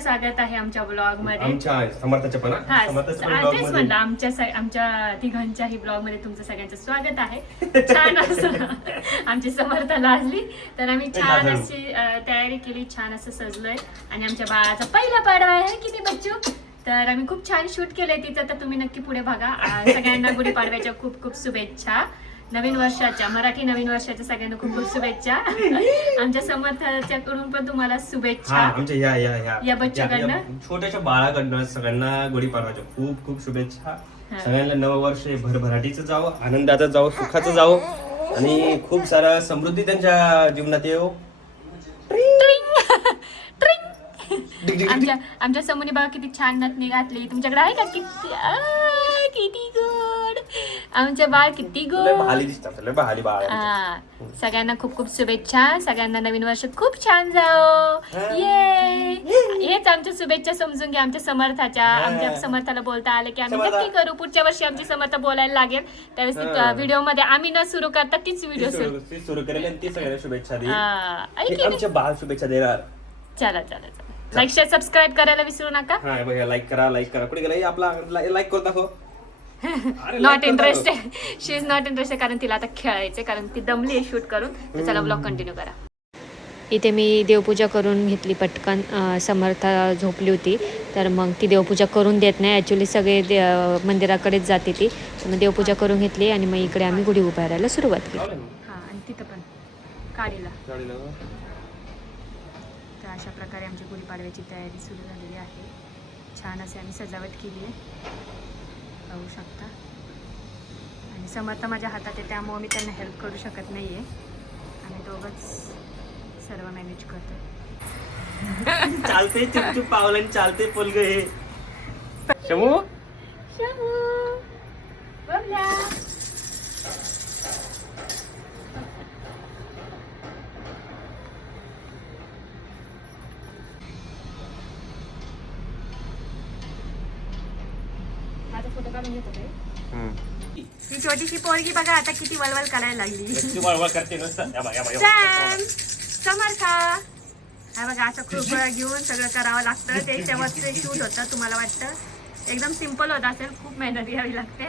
सगळ्यांचं स्वागत आहे आमच्या ब्लॉग मध्ये. आमच्या समर्थाच्या पण हा तेच म्हणलं आमच्या तिघांच्याही ब्लॉग मध्ये तुमचं सगळ्यांचं स्वागत आहे. छान असं आमची समर्थ लाजली तर आम्ही छान अशी तयारी केली, छान असं सजलोय आणि आमच्या बाळाचा पहिला पाडवा आहे किती बच्चू. तर आम्ही खूप छान शूट केलंय तिचं, तर तुम्ही नक्की पुढे बघा. सगळ्यांना गुढीपाडव्याच्या खूप खूप शुभेच्छा. नवीन वर्षाच्या मराठी नवीन वर्षाच्या सगळ्यांना खूप खूप शुभेच्छा. आमच्या समर्थाच्याकडून पण तुम्हाला शुभेच्छा. आमच्या या बच्चूकडनं छोट्याशा बाळाकडनं सगळ्यांना गुढीपाडव्याच्या खूप खूप शुभेच्छा. सगळ्यांना नवं वर्ष भरभराटीचं जावं, आनंदाचं जावं, सुखाचं जावं आणि खूप सारा समृद्धी त्यांच्या जीवनात येऊ. आमच्या समोनी बघा किती छान नथनी घातली. तुमच्याकडे आहे का? किती गोड आमचे बाळ, किती गोड. सगळ्यांना खूप खूप शुभेच्छा. सगळ्यांना नवीन वर्ष खूप छान जाओ. ये हेच आमच्या शुभेच्छा समजून घ्या आमच्या समर्थाच्या. आमच्या समर्थाला बोलता आले की आम्ही नक्की करू. पुढच्या वर्षी आमची समर्थ बोलायला लागेल त्यावेळेस व्हिडिओ मध्ये आम्ही न सुरू करता तीच व्हिडिओ सुरू करेल आणि ती सगळ्यांना शुभेच्छा देईल. आमच्या बाळ शुभेच्छा देणार. चला लाईक शेअर सबस्क्राईब करायला विसरू नका. लाईक करा कुठे गेला आपला लाईक करू दाखव. Not interested, she is not interested कारण तिला आता खेळायचे, कारण ती दमली आहे शूट करून. तर चला ब्लॉग कंटिन्यू करा. इथे मी देवपूजा करून घेतली पटकन. समर्था झोपली होती तर मग ती देवपूजा करून देत नाही. ॲक्च्युली सगळे मंदिराकडेच जाते ती. तर मग देवपूजा करून घेतली आणि मग इकडे आम्ही गुढी उभारायला सुरुवात केली. हां आणि तिथं पण काढीला. तर अशा प्रकारे आमची गुढीपाडव्याची तयारी सुरू झालेली आहे. छान असे आम्ही सजावट केली आहे, पाहू शकता. आणि समर्थ माझ्या हातात आहे त्यामुळे मी त्यांना हेल्प करू शकत नाही आहे. आम्ही दोघंच सर्व मॅनेज करतो. चालते चुपचुप पावलांनी चालते पोलग हे. शमू बबल्या माझा फोटो काढून घेतो ते. ही छोटीशी पोरगी बघा आता किती वळवळ करायला लागली. समर्था हा बघा असं खूप घेऊन सगळं करावं लागतं. त्याच्यावरती शूट होतं. तुम्हाला वाटतं एकदम सिम्पल होत असेल, खूप मेहनत घ्यावी लागते.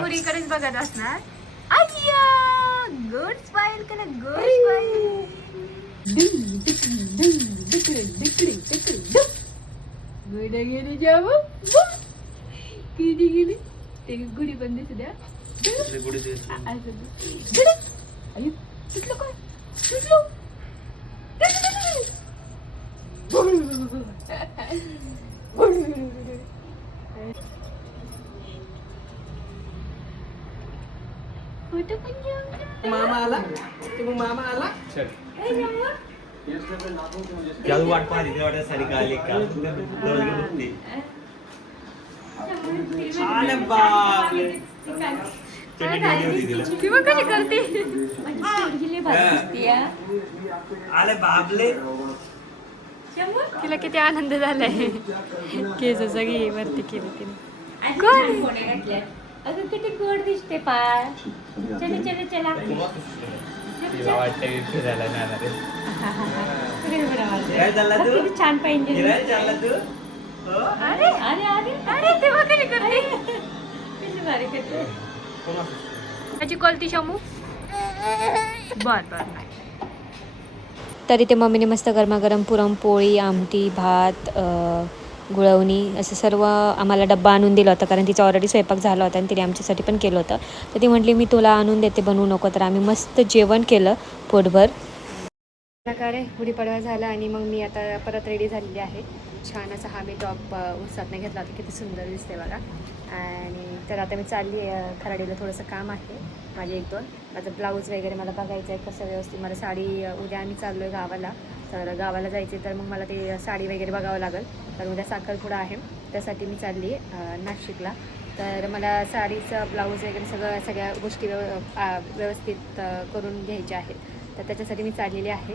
पुरीकडेच बघत असणार. गुड स्माइल करा, गुड स्माइल. गुड गेली जाऊ गेली ते गुढी पण दिसू द्या. मामा आला. वाट पाहिली वाटत सारी काली का तिला किती आनंद झालाय. केस सगळी वरती केली तिने. अगं किती गोड दिसते पाय. चला छान पाहिजे. त्याची कोलती शमू बर. तरी ते मम्मीने मस्त गरमागरम पुरणपोळी, आमटी, भात, गुळवणी असं सर्व आम्हाला डब्बा आणून दिला होता, कारण तिचा ऑलरेडी स्वयंपाक झाला होता आणि तिने आमच्यासाठी पण केलं होतं. तर ती म्हटली मी तुला आणून देते, बनवू नको. तर आम्ही मस्त जेवण केलं पोटभर. प्रकारे गुढीपाडवा झाला आणि मग मी आता परत रेडी झालेली आहे. छान असा हा मी टॉप उत्साहात घेतला होता, किती सुंदर दिसते बघा. आणि तर आता मी चालली खराडीला. थोडंसं काम आहे माझे 1-2. माझं ब्लाऊज वगैरे मला बघायचं आहे कसं व्यवस्थित. मला साडी उद्या आम्ही चाललो आहे गावाला. तर गावाला जायचे तर मग मला ते साडी वगैरे बघावं लागेल. तर उद्या साखरपुडा आहे त्यासाठी मी चालली नाशिकला. तर मला साडीचं ब्लाऊज वगैरे सगळ्या गोष्टी व्यवस्थित करून घ्यायच्या आहेत. तर त्याच्यासाठी मी चाललेली आहे.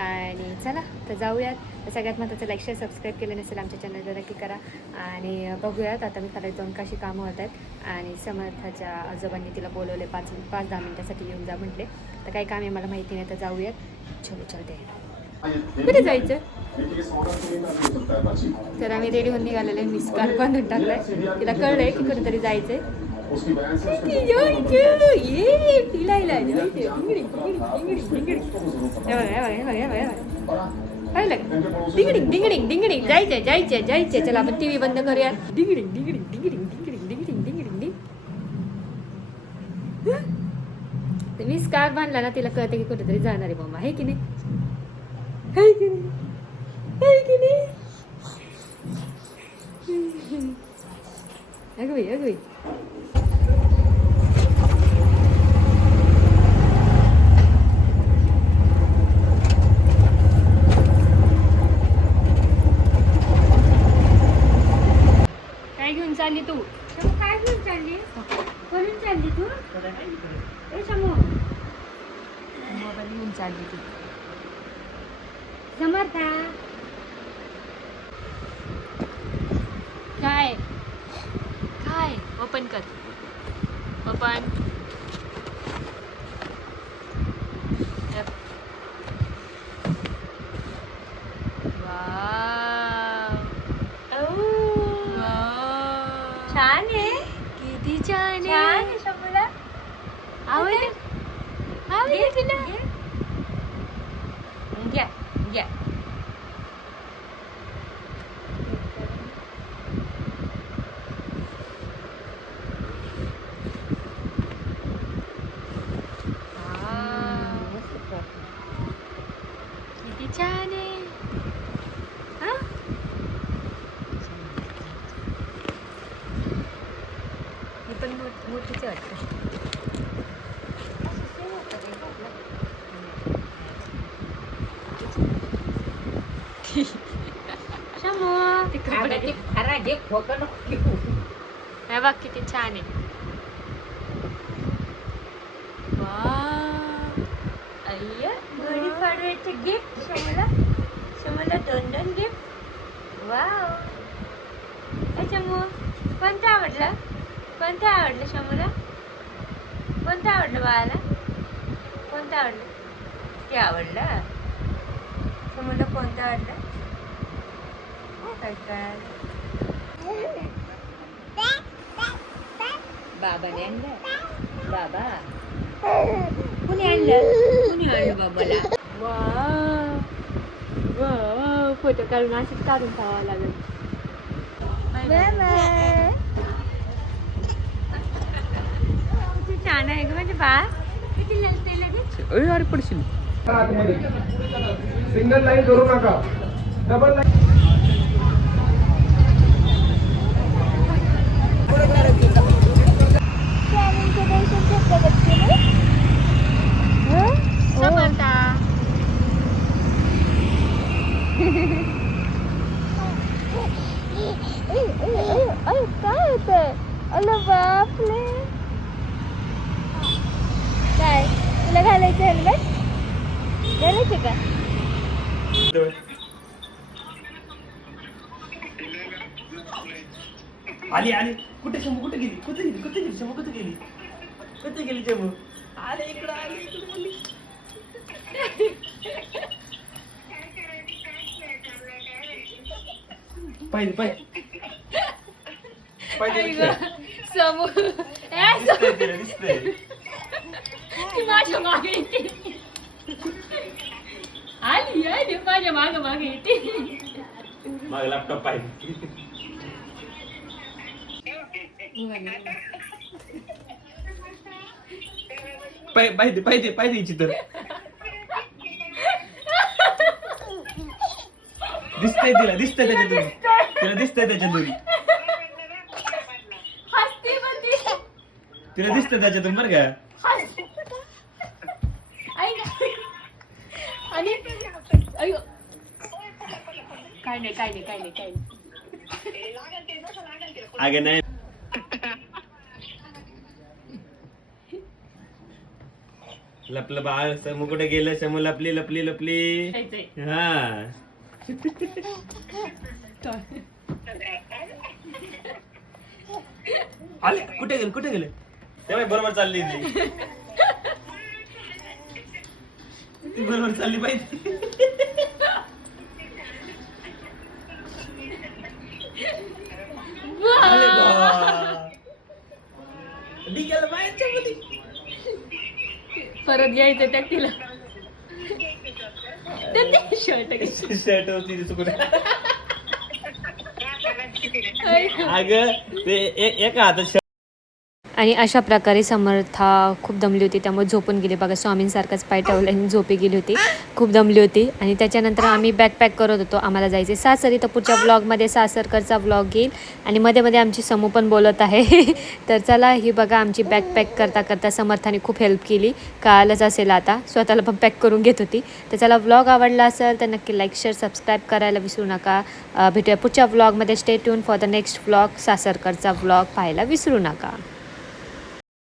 आणि चला तर जाऊयात. तर सगळ्यात महत्त्वाचं लाईक शेअर सबस्क्राईब केलं नसेल आमच्या चॅनलला नक्की करा. आणि बघूयात आता मी खरं जाऊन कशी कामं होत आहेत. आणि समर्थाच्या आजोबांनी तिला बोलवले 5-10 मिनटासाठी येऊन जा म्हटले. तर काही काम आहे मला माहिती नाही, तर जाऊयात. चलो चलते. कुठे जायचं? तर आम्ही रेडी होऊन निघालेले, मी स्कार्फ बांधून टाकलाय. तिला कळलंय की कुठेतरी जायचंय. ये फिरायला जायचंय. डिंगडिंग डिंगडिंग डिंगडिंग जायचंय जायचंय जायचंय. चला आपण टीव्ही बंद करूया. डिंगडिंग डिंगडिंग डिंगडिंग डिंगडिंग डिंगडिंग डिंगडिंग डिंग. मी स्कार्फ बांधला ना, तिला कळते की कुठेतरी जाणार आहे मम्मा. आहे की नाही? आहे की नाही? आहे की नाही? अगं बाई अगं बाई. काय घेऊन चालली तू? काय घेऊन चालली? करून चालली तू? ए समोर मोबाईल घेऊन चालली तू. समर्था काय काय ओपन कर. ओपन. छान आहे. किती छान आहे. शंभूला आवडले. आवडले तुला? घ्या घ्या. किती छान आहे. हा मी पण मोठीच वाटतं. हे बघ किती छान आहे. अय्या गुढी पाडव्याचे गिफ्ट शमूला. शमूला 2 गिफ्ट. वाव. शमू कोणतं आवडलं? कोणतं आवडलं शमूला? कोणतं आवडलं बाळाला? कोणतं आवडलं? ते आवडलं. शमूला कोणतं आवडलं? काय बाबाने आणलं. बाबा कुणी आणलं? कुणी आणलं बाबाला? Wow wow. फोटो काढून अशीच काढून खावा लागेल. किती छान आहे ग माझे बाळ. किती ललते लगेच. अरे पडशील. सिंगल लाईन करू नका. Double line. समर्था काय होतंय? अरे बापले. काय तुला घालायचं हेल्मेट? घालायचे का? आली आली. कुठे शंभू? कुठे गेली? कुठे गेली? कुठे गेली शंभू? कुठे गेली? कुठे गेली शंभू? आले इकडं. आले इकडे आली. पाहिजे पाहिजे पाहिजे. समू दिसतंय तिला, दिसतंय. माझ्या मागे येते. आली आली माझ्या मागे मागे येते. माझा लॅपटॉप पाहिजे. पाहिजे पाहिजे पाहिजे हिची तर. दिसतंय तिला, दिसतंय त्याच्यातून. तिला दिसतंय त्याच्यातून. तिला दिसतंय त्याच्यातून बरं का. आणि अयो काय नाही काय नाही काय नाही काय नाही. आगे नाही. लपलं बाळ. समू कुठे गेलं? समू लपली लपली लपली. हा आले. कुठे गेलं? कुठे गेलं? तेव्हा बरोबर चालली ती बरोबर चालली पाहिजे. परत घ्यायचं त्या तिला शर्ट शर्ट होती अगं ते एक हातात आणि अशा प्रकारे समर्था खूप दमली होती, त्यामुळे झोपून गेली बघा. स्वामींसारखाच पाय ठेवला आणि झोपी गेली होती, खूप दमली होती. आणि त्याच्यानंतर आम्ही बॅकपॅक करत होतो, आम्हाला जायचे सासरी. तर पुढच्या ब्लॉगमध्ये सासरकडचा ब्लॉग येईल आणि मध्ये मध्ये आमची समू पण बोलत आहे. तर चला, ही बघा आमची बॅकपॅक करता करता समर्थाने खूप हेल्प केली, कळालंच असेल आता, स्वतःला पण पॅक करून घेत होती. तर चला, ब्लॉग आवडला असेल तर नक्की लाईक शेअर सबस्क्राईब करायला विसरू नका. भेटूया पुढच्या ब्लॉगमध्ये. Stay tune for the next blog. सासरकडचा ब्लॉग पाहायला विसरू नका.